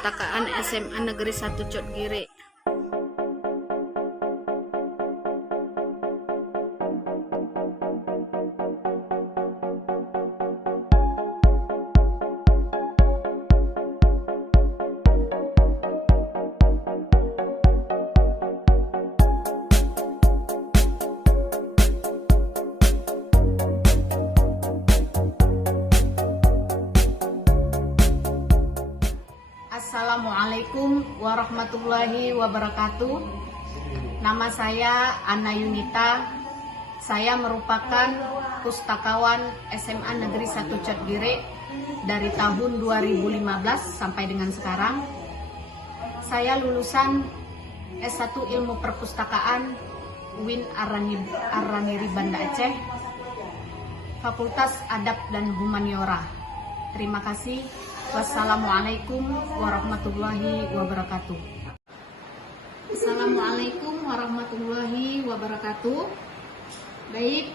Perpustakaan SMA Negeri 1 Cotgire. Assalamualaikum warahmatullahi wabarakatuh. Nama saya Ana Yunita. Saya merupakan pustakawan SMA Negeri 1 Cotgire dari tahun 2015 sampai dengan sekarang. Saya lulusan S1 Ilmu Perpustakaan UIN Ar-Raniri Banda Aceh, Fakultas Adab dan Humaniora. Terima kasih. Wassalamualaikum warahmatullahi wabarakatuh. Assalamualaikum warahmatullahi wabarakatuh. Baik,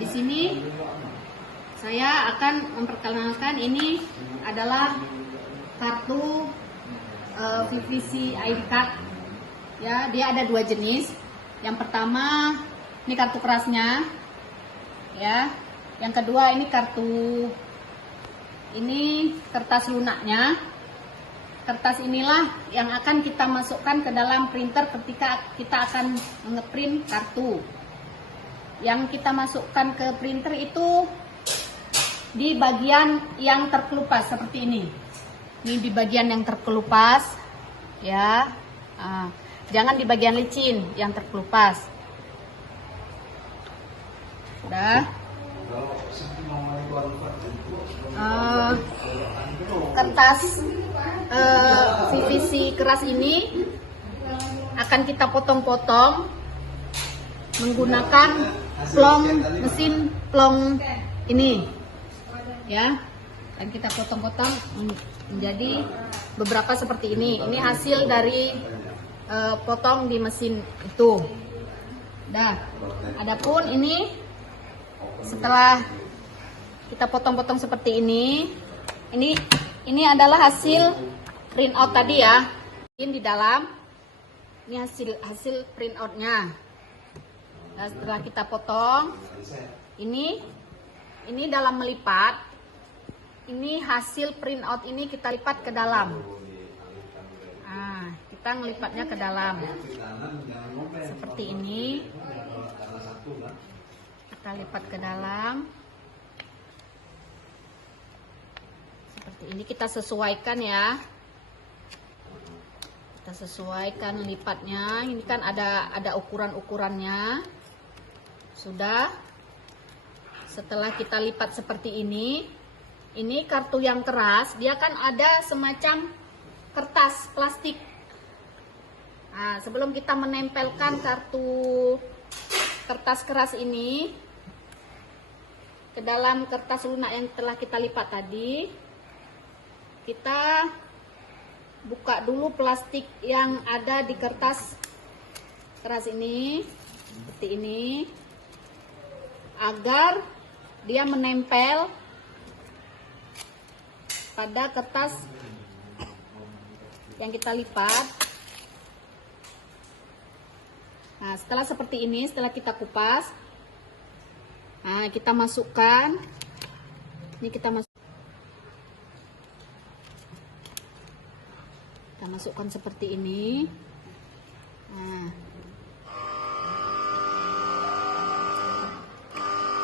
di sini saya akan memperkenalkan, ini adalah kartu VVC ID card. Ya, dia ada dua jenis. Yang pertama ini kartu kerasnya, ya. Yang kedua ini ini kertas lunaknya. Kertas inilah yang akan kita masukkan ke dalam printer ketika kita akan ngeprint kartu. Yang kita masukkan ke printer itu di bagian yang terkelupas seperti ini. Ini di bagian yang terkelupas, ya. Jangan di bagian licin yang terkelupas. Udah. Kertas VVC keras ini akan kita potong-potong menggunakan plong, mesin plong ini, ya. Dan kita potong-potong menjadi beberapa seperti ini. Ini hasil dari potong di mesin itu. Dah. Adapun ini setelah kita potong-potong seperti ini adalah hasil print out tadi, ya. Ini di dalam, ini hasil print outnya. Nah, setelah kita potong, ini dalam melipat, ini hasil print out ini kita lipat ke dalam. Nah, kita ngelipatnya ke dalam seperti ini. Kita lipat ke dalam seperti ini. Kita sesuaikan, ya. Kita sesuaikan lipatnya. Ini kan ada ukuran-ukurannya. Sudah. Setelah kita lipat seperti ini kartu yang keras, dia kan ada semacam kertas plastik. Nah, sebelum kita menempelkan kertas keras ini ke dalam kertas lunak yang telah kita lipat tadi, kita buka dulu plastik yang ada di kertas keras ini seperti ini, agar dia menempel pada kertas yang kita lipat. Nah, setelah seperti ini, setelah kita kupas, nah, kita masukkan. Ini kita masukkan seperti ini. Nah,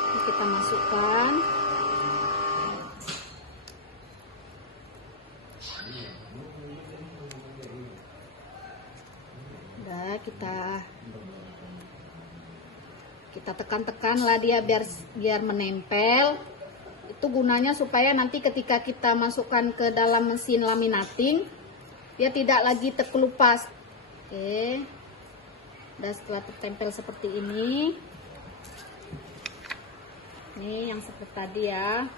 ini kita masukkan. Udah, kita tekan-tekan lah dia biar menempel. Itu gunanya supaya nanti ketika kita masukkan ke dalam mesin laminating, dia tidak lagi terkelupas. Oke. Dan setelah tertempel seperti ini yang seperti tadi, ya.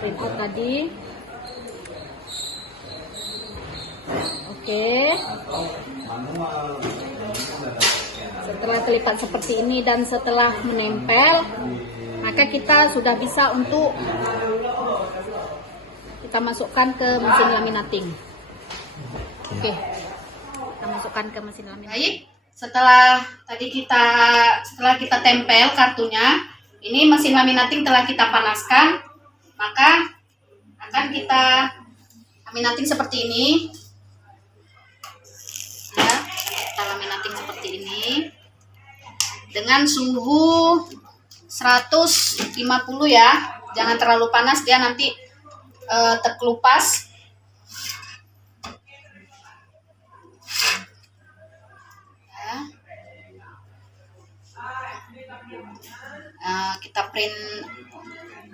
Print out tadi. Oke. setelah terlipat seperti ini dan setelah menempel, maka kita sudah bisa untuk kita masukkan ke mesin laminating. Oke, kita masukkan ke mesin laminating. Baik, setelah kita tempel kartunya, ini mesin laminating telah kita panaskan, maka akan kita laminating seperti ini. Ya, kita laminating seperti ini dengan suhu 150 ya, jangan terlalu panas, dia nanti terkelupas. Ya. Kita print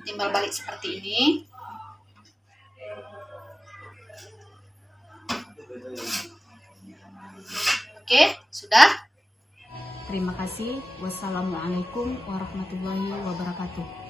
timbal balik seperti ini. Oke, sudah. Terima kasih. Wassalamualaikum warahmatullahi wabarakatuh.